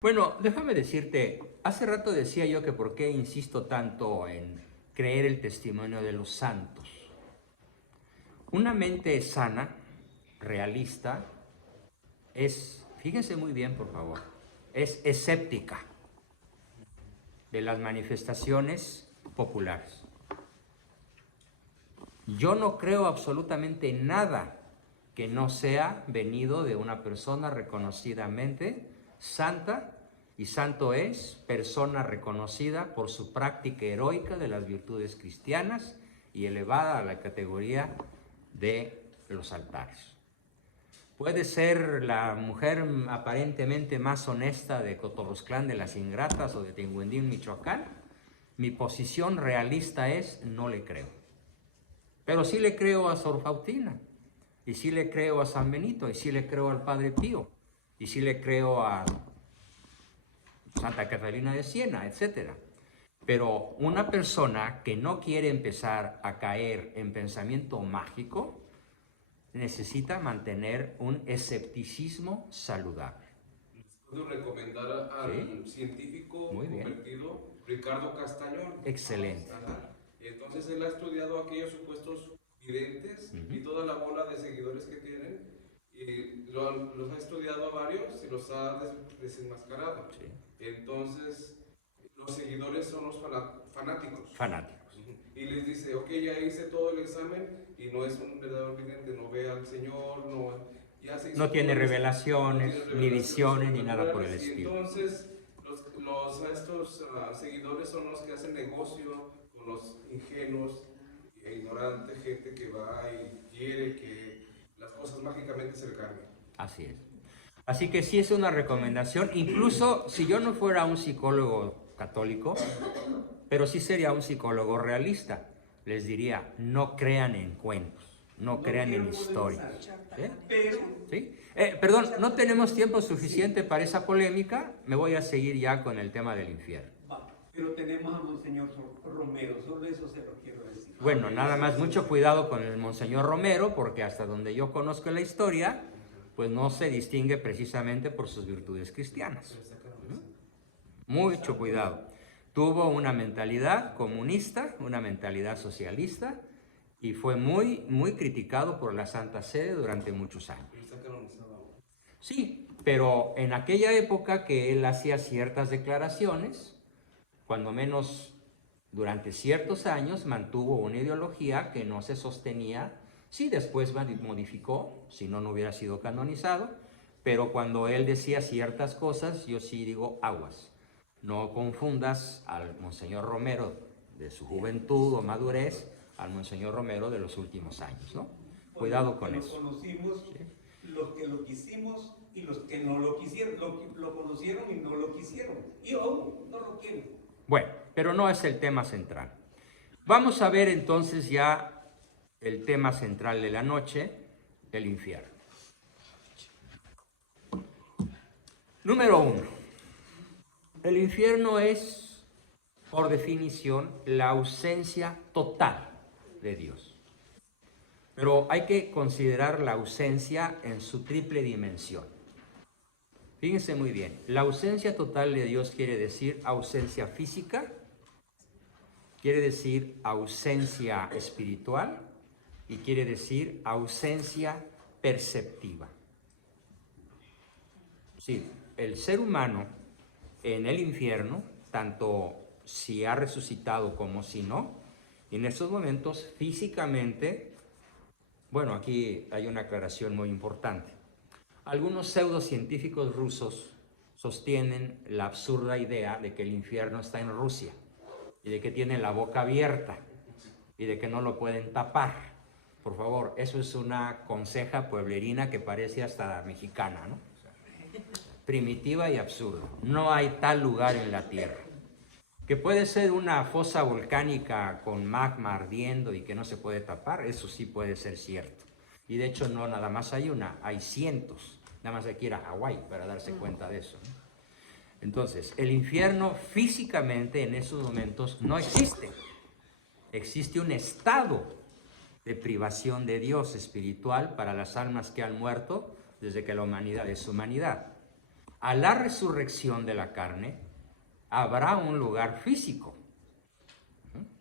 Bueno, déjame decirte, hace rato decía yo que por qué insisto tanto en creer el testimonio de los santos. Una mente sana, realista, fíjense muy bien por favor, es escéptica de las manifestaciones populares. Yo no creo absolutamente nada que no sea venido de una persona reconocidamente santa, y santo es persona reconocida por su práctica heroica de las virtudes cristianas y elevada a la categoría de los altares. Puede ser la mujer aparentemente más honesta de Cotorrosclán de las Ingratas o de Tinguindín, Michoacán. Mi posición realista es no le creo. Pero sí le creo a Sor Faustina, y sí le creo a San Benito, y sí le creo al Padre Pío, y sí le creo a Santa Catalina de Siena, etc. Pero una persona que no quiere empezar a caer en pensamiento mágico necesita mantener un escepticismo saludable. Puedo recomendar al ¿Sí? científico Muy bien. convertido Ricardo Castañón. Excelente. Ajá. Y entonces él ha estudiado aquellos supuestos videntes y toda la bola de seguidores que tienen, y los ha estudiado a varios y los ha desenmascarado. Sí. Entonces, los seguidores son los fanáticos. Fanáticos. Y les dice, ok, ya hice todo el examen y no es un verdadero vidente, no ve al Señor, No tiene revelaciones, ni visiones, ni nada por el y estilo. entonces estos seguidores son los que hacen negocio con los ingenuos e ignorantes, gente que va y quiere que las cosas mágicamente se le cambien. Así es. Así que sí es una recomendación, incluso si yo no fuera un psicólogo católico, pero sí sería un psicólogo realista, les diría, no crean en cuentos, no crean en historias. ¿Sí? Pero, ¿Sí? Perdón, no tenemos tiempo suficiente para esa polémica, me voy a seguir ya con el tema del infierno. Pero tenemos a Monseñor Romero, solo eso se lo quiero decir. Bueno, nada más mucho cuidado con el Monseñor Romero, porque hasta donde yo conozco la historia, pues no se distingue precisamente por sus virtudes cristianas. Mucho cuidado. Tuvo una mentalidad comunista, una mentalidad socialista, y fue muy, muy criticado por la Santa Sede durante muchos años. Sí, pero en aquella época que él hacía ciertas declaraciones, cuando menos durante ciertos años mantuvo una ideología que no se sostenía. Sí, después modificó, si no, no hubiera sido canonizado, pero cuando él decía ciertas cosas, yo sí digo aguas. No confundas al Monseñor Romero de su juventud o madurez al Monseñor Romero de los últimos años, ¿no? Cuidado con eso. Lo conocimos, ¿sí? Los que lo quisimos y los que no lo quisieron, lo conocieron y no lo quisieron, y aún no lo quieren. Bueno, pero no es el tema central. Vamos a ver entonces ya el tema central de la noche, el infierno. Número 1. El infierno es, por definición, la ausencia total de Dios. Pero hay que considerar la ausencia en su triple dimensión. Fíjense muy bien, la ausencia total de Dios quiere decir ausencia física, quiere decir ausencia espiritual y quiere decir ausencia perceptiva. Sí, el ser humano en el infierno, tanto si ha resucitado como si no, en estos momentos físicamente, bueno, aquí hay una aclaración muy importante. Algunos pseudocientíficos rusos sostienen la absurda idea de que el infierno está en Rusia y de que tiene la boca abierta y de que no lo pueden tapar. Por favor, eso es una conseja pueblerina que parece hasta mexicana, ¿no? O sea, primitiva y absurda. No hay tal lugar en la Tierra. Que puede ser una fosa volcánica con magma ardiendo y que no se puede tapar, eso sí puede ser cierto. Y de hecho no nada más hay una, hay cientos. Nada más hay que ir a Hawái para darse cuenta de eso, ¿no? Entonces, el infierno físicamente en esos momentos no existe. Existe un estado de privación de Dios espiritual para las almas que han muerto desde que la humanidad es humanidad. A la resurrección de la carne habrá un lugar físico,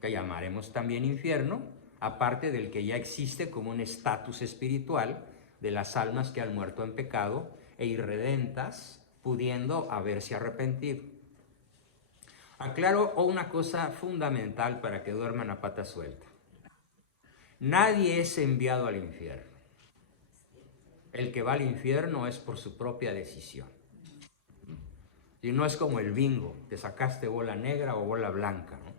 que llamaremos también infierno, aparte del que ya existe como un estatus espiritual de las almas que han muerto en pecado e irredentas, pudiendo haberse arrepentido. Aclaro una cosa fundamental para que duerman a pata suelta. Nadie es enviado al infierno. El que va al infierno es por su propia decisión. Y no es como el bingo, te sacaste bola negra o bola blanca, ¿no?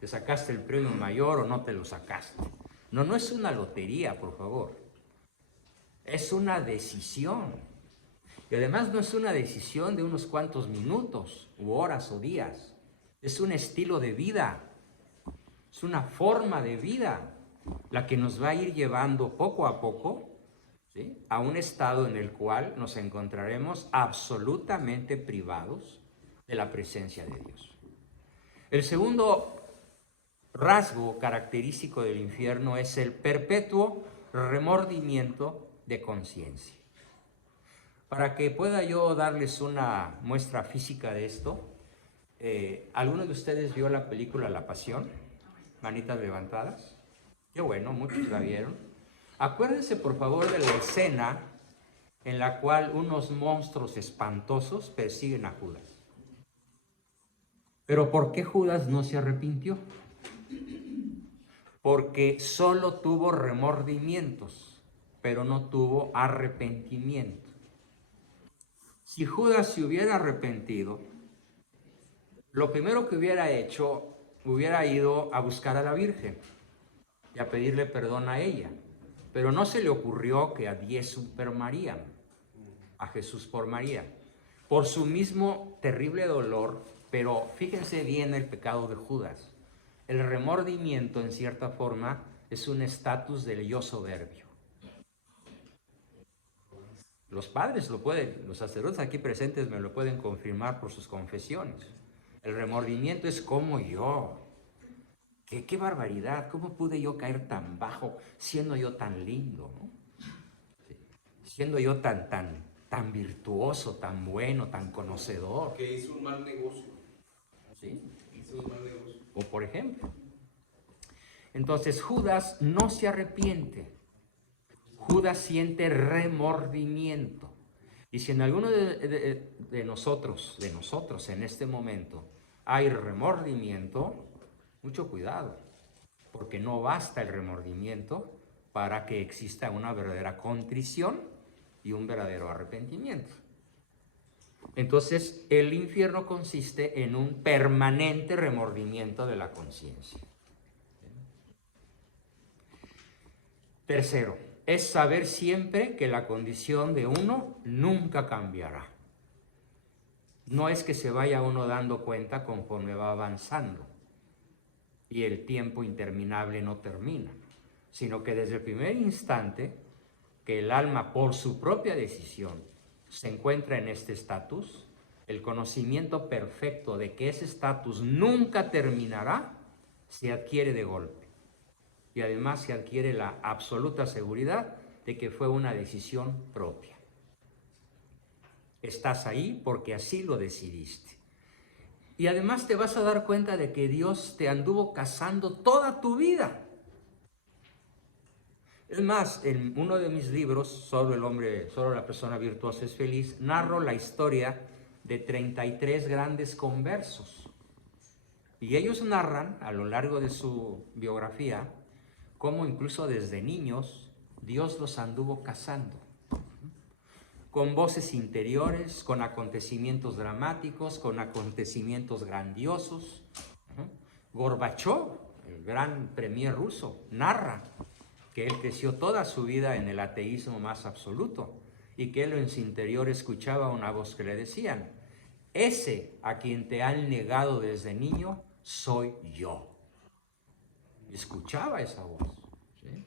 Te sacaste el premio mayor o no te lo sacaste. No, no es una lotería, por favor. Es una decisión. Y además no es una decisión de unos cuantos minutos, u horas o días. Es un estilo de vida. Es una forma de vida la que nos va a ir llevando poco a poco, ¿sí?, a un estado en el cual nos encontraremos absolutamente privados de la presencia de Dios. El segundo rasgo característico del infierno es el perpetuo remordimiento de conciencia. Para que pueda yo darles una muestra física de esto, ¿alguno de ustedes vio la película La Pasión? Manitas levantadas. Qué bueno, muchos la vieron. Acuérdense por favor de la escena en la cual unos monstruos espantosos persiguen a Judas. Pero ¿por qué Judas no se arrepintió? Porque solo tuvo remordimientos, pero no tuvo arrepentimiento. Si Judas se hubiera arrepentido, lo primero que hubiera hecho, hubiera ido a buscar a la Virgen y a pedirle perdón a ella. Pero no se le ocurrió que a Jesús por María, a Jesús por María, por su mismo terrible dolor. Pero fíjense bien el pecado de Judas. El remordimiento, en cierta forma, es un estatus del yo soberbio. Los padres lo pueden, los sacerdotes aquí presentes me lo pueden confirmar por sus confesiones. El remordimiento es como yo. ¡Qué barbaridad! ¿Cómo pude yo caer tan bajo siendo yo tan lindo, ¿no? Sí. Siendo yo tan virtuoso, tan bueno, tan conocedor. Que hizo un mal negocio. ¿Sí? Hizo un mal negocio. O por ejemplo. Entonces Judas no se arrepiente. Judas siente remordimiento. Y si en alguno de nosotros en este momento hay remordimiento, mucho cuidado, porque no basta el remordimiento para que exista una verdadera contrición y un verdadero arrepentimiento. Entonces, el infierno consiste en un permanente remordimiento de la conciencia. Tercero, es saber siempre que la condición de uno nunca cambiará. No es que se vaya uno dando cuenta conforme va avanzando y el tiempo interminable no termina, sino que desde el primer instante que el alma por su propia decisión se encuentra en este estatus, el conocimiento perfecto de que ese estatus nunca terminará se adquiere de golpe. Y además se adquiere la absoluta seguridad de que fue una decisión propia. Estás ahí porque así lo decidiste. Y además te vas a dar cuenta de que Dios te anduvo cazando toda tu vida. Es más, en uno de mis libros, Solo la persona virtuosa es feliz, narro la historia de 33 grandes conversos. Y ellos narran a lo largo de su biografía cómo incluso desde niños Dios los anduvo cazando. Con voces interiores, con acontecimientos dramáticos, con acontecimientos grandiosos. Gorbachov, el gran premier ruso, narra que él creció toda su vida en el ateísmo más absoluto y que él en su interior escuchaba una voz que le decían: ese a quien te han negado desde niño soy yo. Escuchaba esa voz, ¿sí?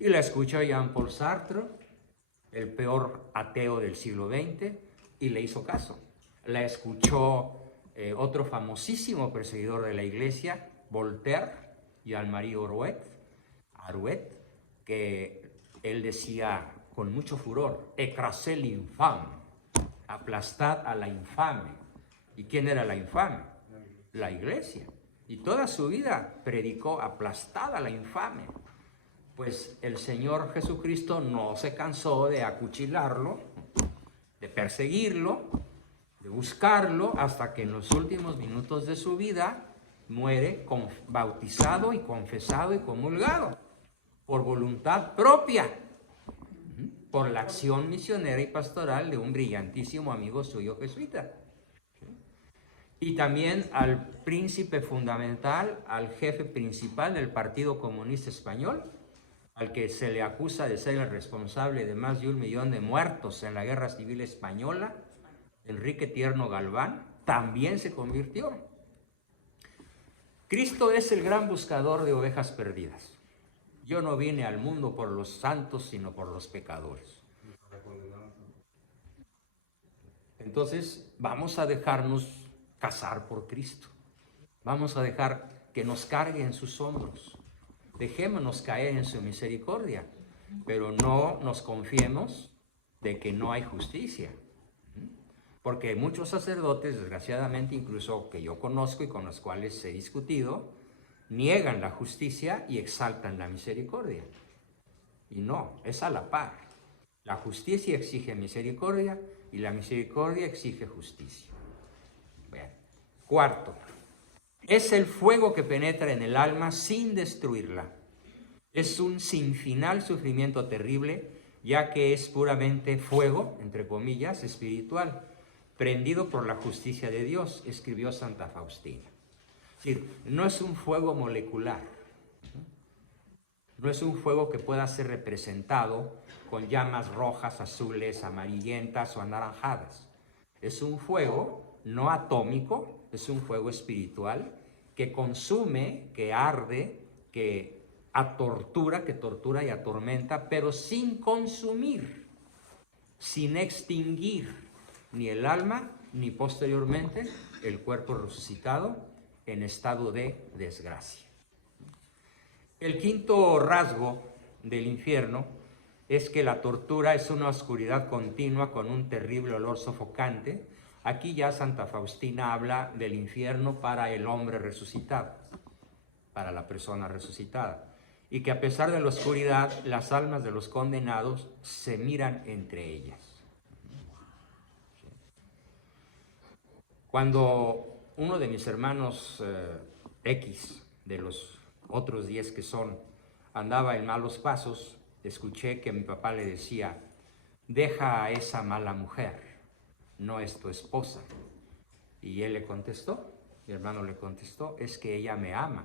Y la escuchó Jean-Paul Sartre, el peor ateo del siglo XX, y le hizo caso. La escuchó otro famosísimo perseguidor de la iglesia, Voltaire, Jean-Marie Arouet, que él decía con mucho furor: écrasez l'infâme, aplastad a la infame. ¿Y quién era la infame? La iglesia. Y toda su vida predicó aplastad a la infame. Pues el Señor Jesucristo no se cansó de acuchillarlo, de perseguirlo, de buscarlo, hasta que en los últimos minutos de su vida muere bautizado y confesado y comulgado por voluntad propia, por la acción misionera y pastoral de un brillantísimo amigo suyo jesuita. Y también al príncipe fundamental, al jefe principal del Partido Comunista Español, al que se le acusa de ser el responsable de más de 1 millón de muertos en la Guerra Civil Española, Enrique Tierno Galván, también se convirtió. Cristo es el gran buscador de ovejas perdidas. Yo no vine al mundo por los santos, sino por los pecadores. Entonces, vamos a dejarnos cazar por Cristo. Vamos a dejar que nos cargue en sus hombros. Dejémonos caer en su misericordia, pero no nos confiemos de que no hay justicia. Porque muchos sacerdotes, desgraciadamente, incluso que yo conozco y con los cuales he discutido, niegan la justicia y exaltan la misericordia. Y no, es a la par. La justicia exige misericordia y la misericordia exige justicia. Bien. Cuarto, es el fuego que penetra en el alma sin destruirla. Es un sin final sufrimiento terrible, ya que es puramente fuego, entre comillas, espiritual, prendido por la justicia de Dios, escribió Santa Faustina. Es decir, no es un fuego molecular, no es un fuego que pueda ser representado con llamas rojas, azules, amarillentas o anaranjadas. Es un fuego no atómico, es un fuego espiritual que consume, que arde, que tortura y atormenta, pero sin consumir, sin extinguir ni el alma, ni posteriormente el cuerpo resucitado en estado de desgracia. El quinto rasgo del infierno es que la tortura es una oscuridad continua con un terrible olor sofocante. Aquí ya Santa Faustina habla del infierno para el hombre resucitado, para la persona resucitada, y que a pesar de la oscuridad, las almas de los condenados se miran entre ellas. Cuando uno de mis hermanos X, de los otros 10 que son, andaba en malos pasos, escuché que mi papá le decía: deja a esa mala mujer, no es tu esposa. Y él le contestó, mi hermano le contestó: es que ella me ama.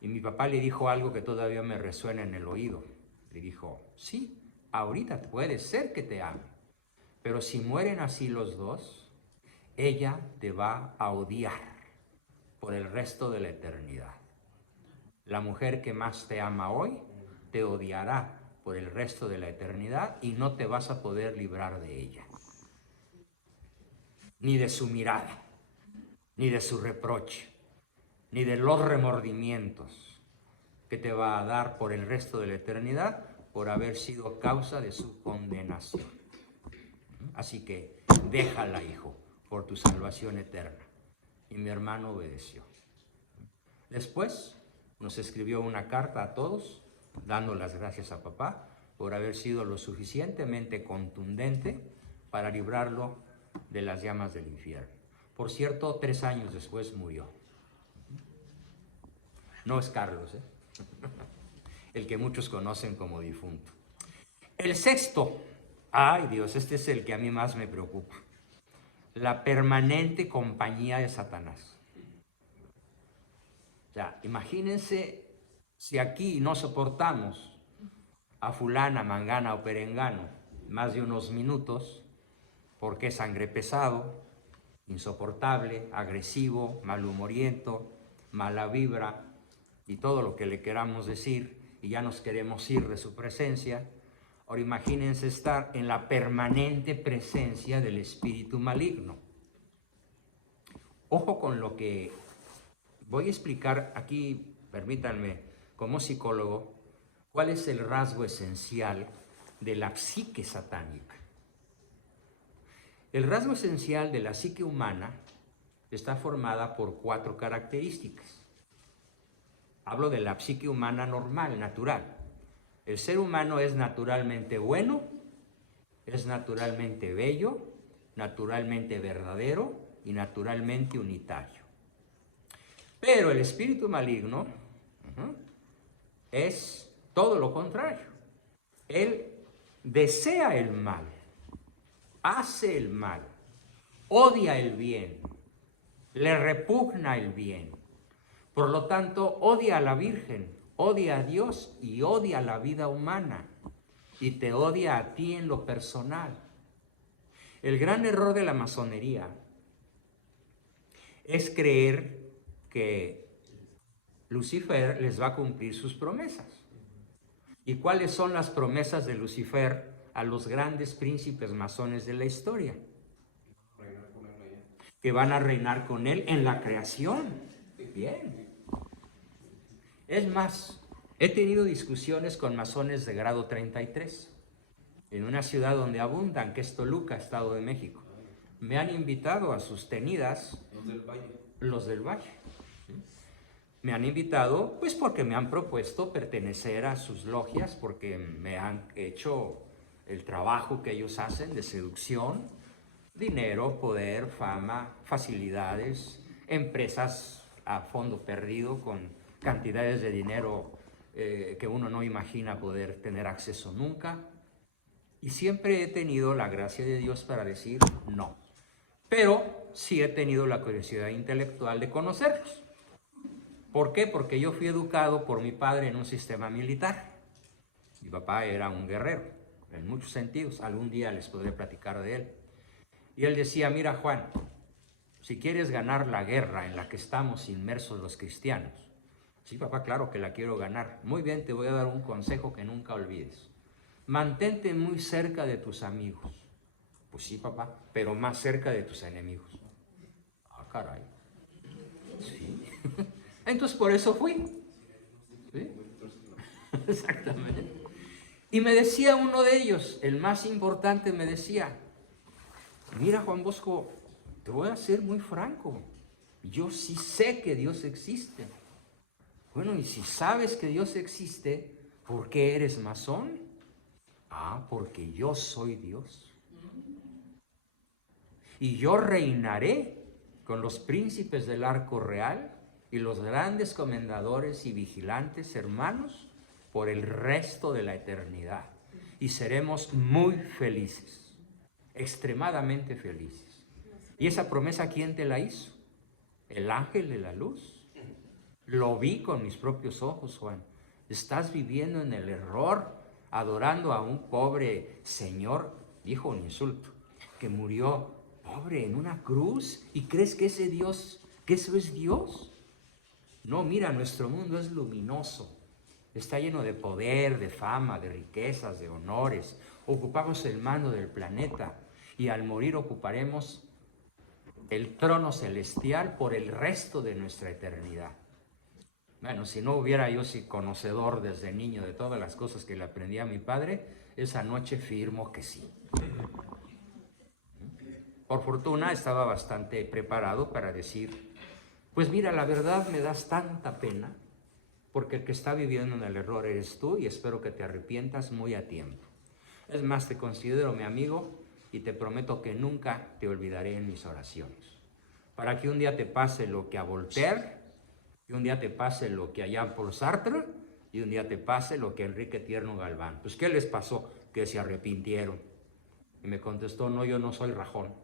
Y mi papá le dijo algo que todavía me resuena en el oído. Le dijo: sí, ahorita puede ser que te ame, pero si mueren así los dos, ella te va a odiar por el resto de la eternidad. La mujer que más te ama hoy te odiará por el resto de la eternidad y no te vas a poder librar de ella, ni de su mirada, ni de su reproche, ni de los remordimientos que te va a dar por el resto de la eternidad por haber sido causa de su condenación. Así que déjala, hijo, por tu salvación eterna. Y mi hermano obedeció. Después nos escribió una carta a todos, dando las gracias a papá por haber sido lo suficientemente contundente para librarlo de las llamas del infierno. Por cierto, 3 años después murió. No es Carlos, el que muchos conocen como difunto. El sexto, ay Dios, este es el que a mí más me preocupa: la permanente compañía de Satanás. O sea, imagínense si aquí no soportamos a fulana, mangana o perengano más de unos minutos, porque es sangre pesado, insoportable, agresivo, malhumoriento, mala vibra y todo lo que le queramos decir, y ya nos queremos ir de su presencia. Ahora imagínense estar en la permanente presencia del espíritu maligno. Ojo con lo que voy a explicar aquí, permítanme, como psicólogo, cuál es el rasgo esencial de la psique satánica. El rasgo esencial de la psique humana está formada por 4 características. Hablo de la psique humana normal, natural. El ser humano es naturalmente bueno, es naturalmente bello, naturalmente verdadero y naturalmente unitario. Pero el espíritu maligno es todo lo contrario. Él desea el mal, hace el mal, odia el bien, le repugna el bien. Por lo tanto, odia a la Virgen, odia a Dios y odia la vida humana. Y te odia a ti en lo personal. El gran error de la masonería es creer que Lucifer les va a cumplir sus promesas. ¿Y cuáles son las promesas de Lucifer a los grandes príncipes masones de la historia? Que van a reinar con él en la creación. Bien. Es más, he tenido discusiones con masones de grado 33 en una ciudad donde abundan, que es Toluca, Estado de México. Me han invitado a sus tenidas. Los del Valle. Me han invitado, pues porque me han propuesto pertenecer a sus logias, porque me han hecho el trabajo que ellos hacen de seducción, dinero, poder, fama, facilidades, empresas a fondo perdido con cantidades de dinero que uno no imagina poder tener acceso nunca. Y siempre he tenido la gracia de Dios para decir no. Pero sí he tenido la curiosidad intelectual de conocerlos. ¿Por qué? Porque yo fui educado por mi padre en un sistema militar. Mi papá era un guerrero, en muchos sentidos. Algún día les podré platicar de él. Y él decía, mira Juan, si quieres ganar la guerra en la que estamos inmersos los cristianos. Sí, papá, claro que la quiero ganar. Muy bien, te voy a dar un consejo que nunca olvides. Mantente muy cerca de tus amigos. Pues sí, papá, pero más cerca de tus enemigos. Ah, caray. Sí. Entonces por eso fui. ¿Sí? Exactamente. Y me decía uno de ellos, el más importante, me decía, mira Juan Bosco, te voy a ser muy franco. Yo sí sé que Dios existe. Bueno, y si sabes que Dios existe, ¿por qué eres masón? Ah, porque yo soy Dios. Y yo reinaré con los príncipes del arco real y los grandes comendadores y vigilantes hermanos por el resto de la eternidad. Y seremos muy felices, extremadamente felices. ¿Y esa promesa quién te la hizo? El ángel de la luz. Lo vi con mis propios ojos, Juan. Estás viviendo en el error, adorando a un pobre señor, dijo un insulto, que murió pobre en una cruz, y crees que ese Dios, que eso es Dios. No, mira, nuestro mundo es luminoso, está lleno de poder, de fama, de riquezas, de honores. Ocupamos el mando del planeta y al morir ocuparemos el trono celestial por el resto de nuestra eternidad. Bueno, si no hubiera yo sido conocedor desde niño de todas las cosas que le aprendí a mi padre, esa noche firmo que sí. Por fortuna estaba bastante preparado para decir, pues mira, la verdad me das tanta pena, porque el que está viviendo en el error eres tú y espero que te arrepientas muy a tiempo. Es más, te considero mi amigo y te prometo que nunca te olvidaré en mis oraciones. Para que un día te pase lo que a Voltaire, y un día te pase lo que a Jean-Paul Sartre, y un día te pase lo que a Enrique Tierno Galván. Pues, ¿qué les pasó? Que se arrepintieron. Y me contestó, no, yo no soy rajón.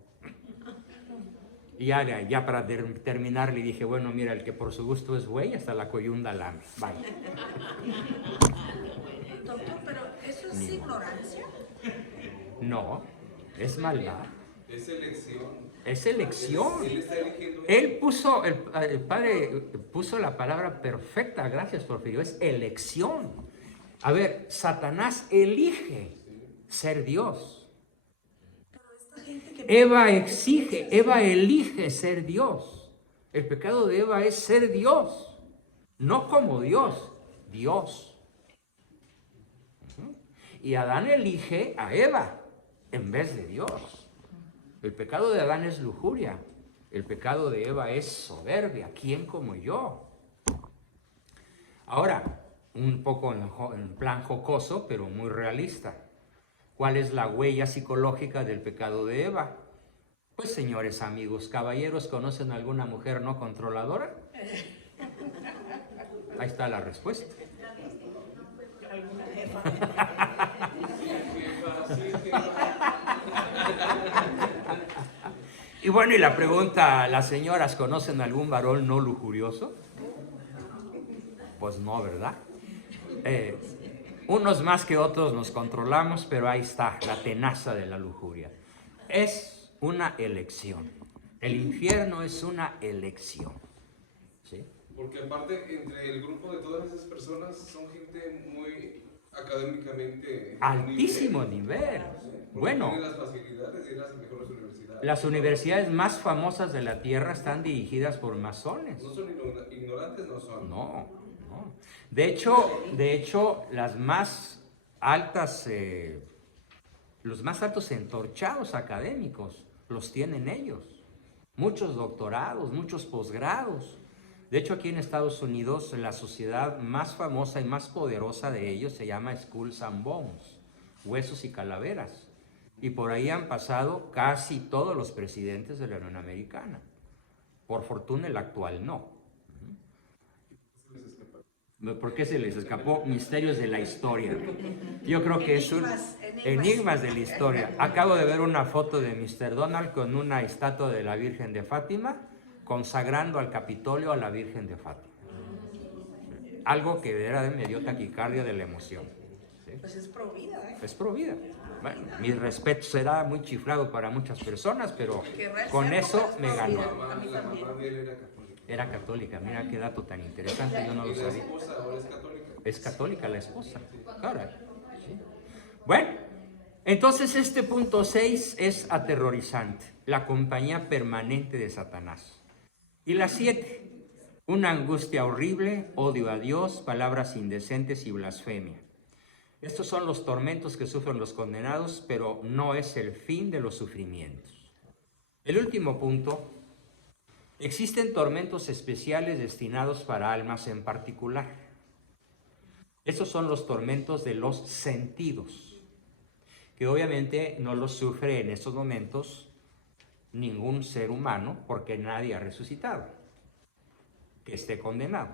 Y ya para terminar le dije, bueno, mira, el que por su gusto es güey, hasta la coyunda lame. Bye. Doctor, pero ¿eso es ignorancia? No, es maldad. Es elección. Es elección. Él está eligiendo. Él puso, el padre puso la palabra perfecta, gracias Porfirio, es elección. A ver, Satanás elige ser Dios. Eva elige ser Dios. El pecado de Eva es ser Dios, no como Dios, Dios. Y Adán elige a Eva en vez de Dios. El pecado de Adán es lujuria. El pecado de Eva es soberbia. ¿Quién como yo? Ahora, un poco en plan jocoso, pero muy realista. ¿Cuál es la huella psicológica del pecado de Eva? Pues señores amigos, caballeros, ¿conocen alguna mujer no controladora? Ahí está la respuesta. Y bueno, y la pregunta, ¿las señoras conocen algún varón no lujurioso? Pues no, ¿verdad? Unos más que otros nos controlamos, pero ahí está la tenaza de la lujuria. Es una elección. El infierno es una elección. ¿Sí? Porque aparte, entre el grupo de todas esas personas son gente muy académicamente... Altísimo nivel. Bueno, tienen las facilidades y las mejores universidades. las universidades más famosas de la Tierra están dirigidas por masones. No son ignorantes, no son. No, no. De hecho, las más altas, los más altos entorchados académicos los tienen ellos. Muchos doctorados, muchos posgrados. De hecho, aquí en Estados Unidos, la sociedad más famosa y más poderosa de ellos se llama Skulls and Bones, Huesos y Calaveras. Y por ahí han pasado casi todos los presidentes de la Unión Americana. Por fortuna, el actual no. ¿Por qué se les escapó? Misterios de la historia. Yo creo que es un... Enigmas de la historia. Acabo de ver una foto de Mr. Donald con una estatua de la Virgen de Fátima, consagrando al Capitolio a la Virgen de Fátima. Algo que me dio taquicardia de la emoción. ¿Sí? Pues es pro vida, ¿eh? Es pro vida. Bueno, mi respeto será muy chiflado para muchas personas, pero Querrá con ser eso porque me es pro ganó. vida. La mamá de él era católica. Era católica, mira qué dato tan interesante, yo no lo Y la sabía. esposa ahora es católica. Es católica la esposa. Caray. Sí. Bueno, entonces este punto 6 es aterrorizante, la compañía permanente de Satanás. Y la 7, una angustia horrible, odio a Dios, palabras indecentes y blasfemia. Estos son los tormentos que sufren los condenados, pero no es el fin de los sufrimientos. El último punto, existen tormentos especiales destinados para almas en particular. Esos son los tormentos de los sentidos, que obviamente no los sufre en estos momentos ningún ser humano, porque nadie ha resucitado, que esté condenado.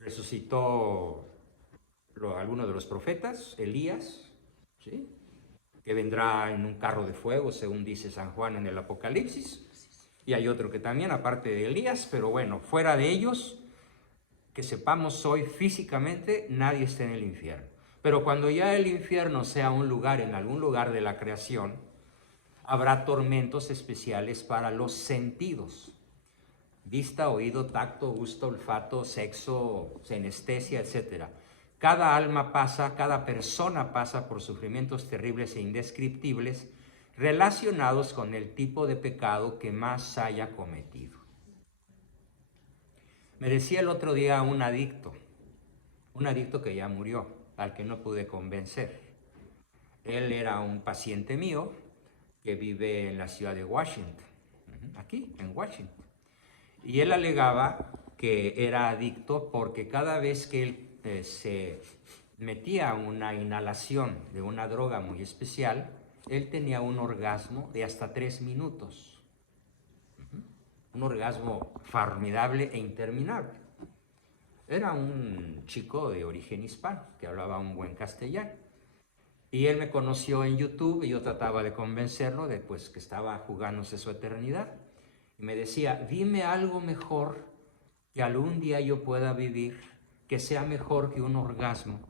Resucitó alguno de los profetas, Elías, ¿sí? Que vendrá en un carro de fuego, según dice San Juan en el Apocalipsis, y hay otro que también, aparte de Elías, pero bueno, fuera de ellos, que sepamos hoy físicamente, nadie está en el infierno. Pero cuando ya el infierno sea un lugar, en algún lugar de la creación, habrá tormentos especiales para los sentidos. Vista, oído, tacto, gusto, olfato, sexo, sinestesia, etc. Cada alma pasa, cada persona pasa por sufrimientos terribles e indescriptibles relacionados con el tipo de pecado que más haya cometido. Me decía el otro día un adicto que ya murió, al que no pude convencer. Él era un paciente mío que vive en la ciudad de Washington, aquí en Washington. Y él alegaba que era adicto porque cada vez que él se metía una inhalación de una droga muy especial, él tenía un orgasmo de hasta 3 minutos. Un orgasmo formidable e interminable. Era un chico de origen hispano que hablaba un buen castellano. Y él me conoció en YouTube y yo trataba de convencerlo de pues, que estaba jugándose su eternidad. Y me decía, dime algo mejor que algún día yo pueda vivir, que sea mejor que un orgasmo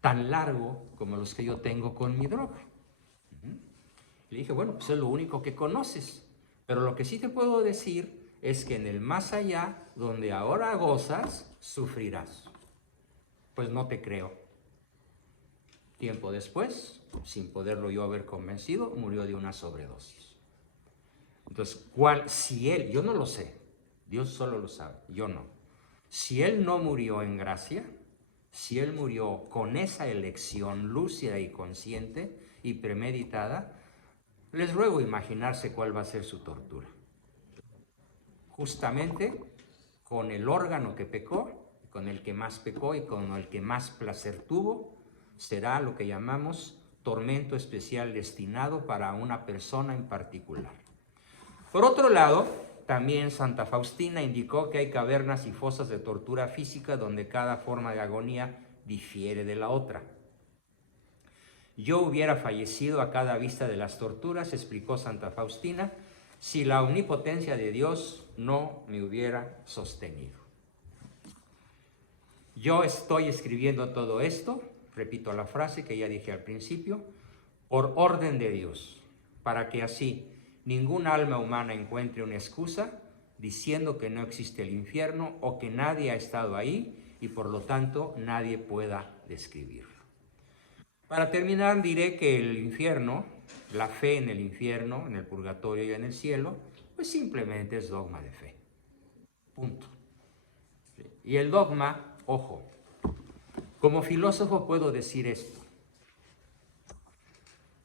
tan largo como los que yo tengo con mi droga. Y le dije, bueno, pues es lo único que conoces. Pero lo que sí te puedo decir es que en el más allá, donde ahora gozas, sufrirás. Pues no te creo. Tiempo después, sin poderlo yo haber convencido, murió de una sobredosis. Entonces, si él, yo no lo sé, Dios solo lo sabe, yo no. Si él no murió en gracia, si él murió con esa elección lúcida y consciente y premeditada, Les ruego imaginarse cuál va a ser su tortura. Justamente con el órgano que pecó, con el que más pecó y con el que más placer tuvo, será lo que llamamos tormento especial destinado para una persona en particular. Por otro lado, también Santa Faustina indicó que hay cavernas y fosas de tortura física donde cada forma de agonía difiere de la otra. Yo hubiera fallecido a cada vista de las torturas, explicó Santa Faustina, si la omnipotencia de Dios no me hubiera sostenido. Yo estoy escribiendo todo esto, repito la frase que ya dije al principio, por orden de Dios, para que así ningún alma humana encuentre una excusa diciendo que no existe el infierno o que nadie ha estado ahí y por lo tanto nadie pueda describirlo. Para terminar diré que el infierno, la fe en el infierno, en el purgatorio y en el cielo, pues simplemente es dogma de fe. Punto. Y el dogma, ojo, como filósofo puedo decir esto.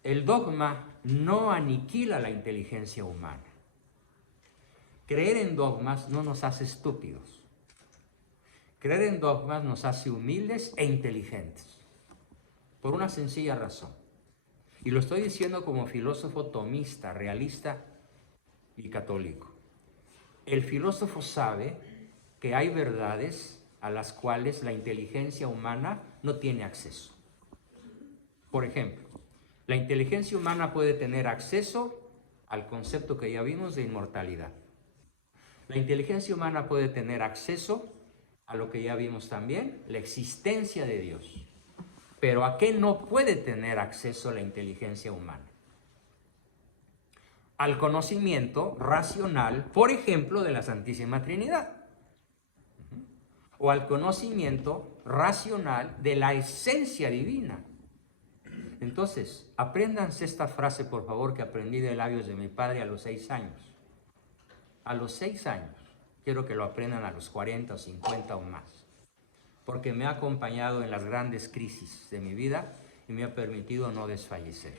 El dogma no aniquila la inteligencia humana. Creer en dogmas no nos hace estúpidos. Creer en dogmas nos hace humildes e inteligentes. Por una sencilla razón. Y lo estoy diciendo como filósofo tomista, realista y católico. El filósofo sabe que hay verdades a las cuales la inteligencia humana no tiene acceso. Por ejemplo, la inteligencia humana puede tener acceso al concepto que ya vimos de inmortalidad. La inteligencia humana puede tener acceso a lo que ya vimos también, la existencia de Dios. Pero ¿a qué no puede tener acceso la inteligencia humana? Al conocimiento racional, por ejemplo, de la Santísima Trinidad. O al conocimiento racional de la esencia divina. Entonces, apréndanse esta frase, por favor, que aprendí de labios de mi padre a los 6 años. A los 6 años. Quiero que lo aprendan a los 40 o 50 o más. Porque me ha acompañado en las grandes crisis de mi vida y me ha permitido no desfallecer.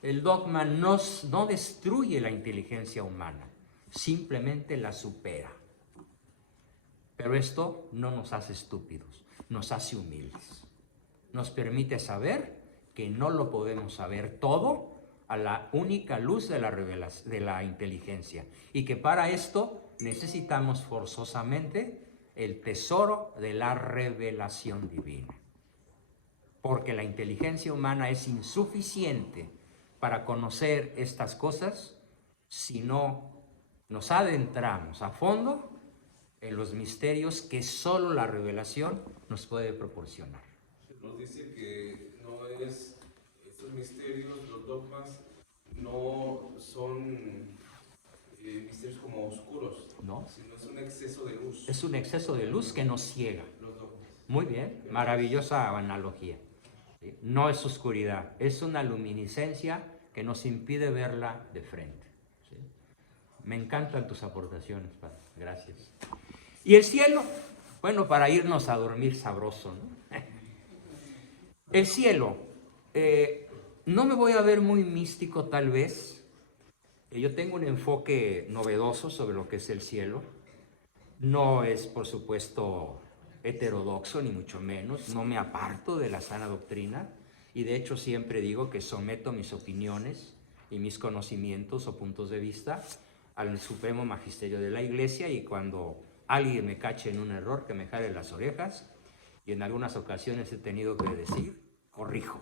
El dogma no destruye la inteligencia humana, simplemente la supera. Pero esto no nos hace estúpidos, nos hace humildes. Nos permite saber que no lo podemos saber todo a la única luz de la inteligencia y que para esto necesitamos forzosamente el tesoro de la revelación divina. Porque la inteligencia humana es insuficiente para conocer estas cosas si no nos adentramos a fondo en los misterios que solo la revelación nos puede proporcionar. Nos dice que no es, estos misterios, los dogmas, no son misterios como oscuros, ¿No? sino es un exceso de luz. Es un exceso de luz que nos ciega. Los dogmas. Muy bien, maravillosa analogía. ¿Sí? No es oscuridad, es una luminiscencia que nos impide verla de frente. ¿Sí? Me encantan tus aportaciones, Padre. Gracias. ¿Y el cielo? Bueno, para irnos a dormir sabroso, ¿no? El cielo. No me voy a ver muy místico tal vez. Yo tengo un enfoque novedoso sobre lo que es el cielo. No es, por supuesto, heterodoxo, ni mucho menos. No me aparto de la sana doctrina. Y de hecho siempre digo que someto mis opiniones y mis conocimientos o puntos de vista al supremo magisterio de la Iglesia. Y cuando alguien me cache en un error, que me jale las orejas. Y en algunas ocasiones he tenido que decir, corrijo.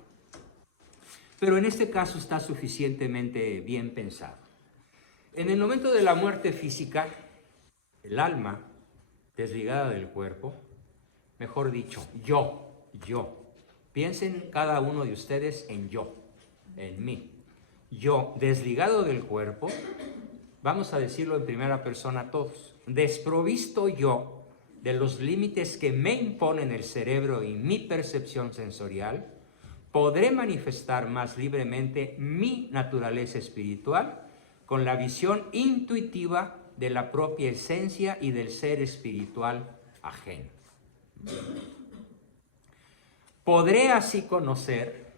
Pero en este caso está suficientemente bien pensado. En el momento de la muerte física, el alma, desligada del cuerpo, mejor dicho, yo, piensen cada uno de ustedes en yo, en mí. Yo, desligado del cuerpo, vamos a decirlo en primera persona todos, desprovisto yo de los límites que me imponen el cerebro y mi percepción sensorial, podré manifestar más libremente mi naturaleza espiritual con la visión intuitiva de la propia esencia y del ser espiritual ajeno. Podré así conocer